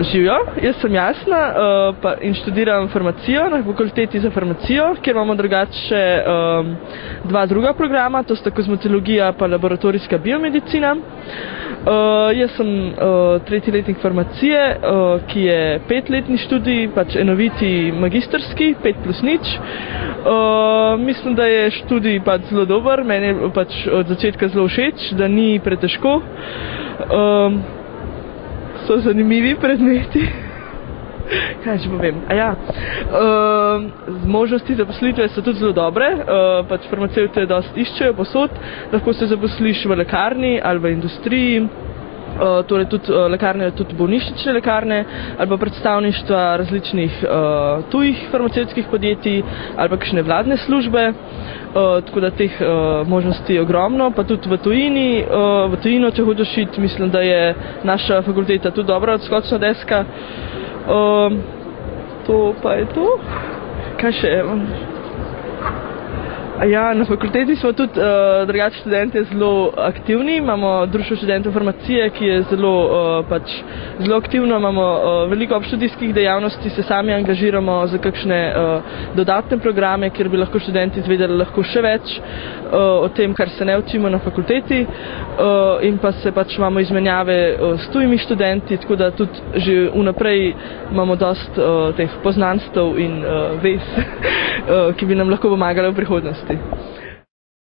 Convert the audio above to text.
Živijo, jaz sem Jasna in študiram farmacijo na fakulteti za farmacijo, kjer imamo drugače dva druga programa, to sta kozmetologija pa laboratorijska biomedicina. Jaz sem tretji letnik farmacije, ki je 5-letni študij, pač enoviti magistrski, 5+0. Mislim, da je študij pač zelo dober, meni je pač od začetka zelo všeč, da ni pretežko. So zanimivi predmeti. Kaj že povem? Možnosti zaposlitve so tudi zelo dobre, pač farmacevte dosti iščejo posod, lahko se zaposliš v lekarni ali v industriji, torej tudi lekarne, tudi bolnišnične lekarne ali pa predstavništva različnih tujih farmacevtskih podjetij ali pa kakšne vladne službe. Tako da teh možnosti je ogromno, pa tudi v tujino, če hočeš iti, mislim, da je naša fakulteta tudi dobra odskočna deska. To pa je to. Kaj še? Na fakulteti smo tudi drugače študente zelo aktivni, imamo društvo študentov farmacije, ki je zelo aktivno, imamo veliko obštudijskih dejavnosti, se sami angažiramo za kakšne dodatne programe, kjer bi lahko študenti izvedeli lahko še več o tem, kar se ne učimo na fakulteti, in pa se pač imamo izmenjave s tujimi študenti, tako da tudi že vnaprej imamo dosti teh poznanstev in vez, ki bi nam lahko pomagale v prihodnosti.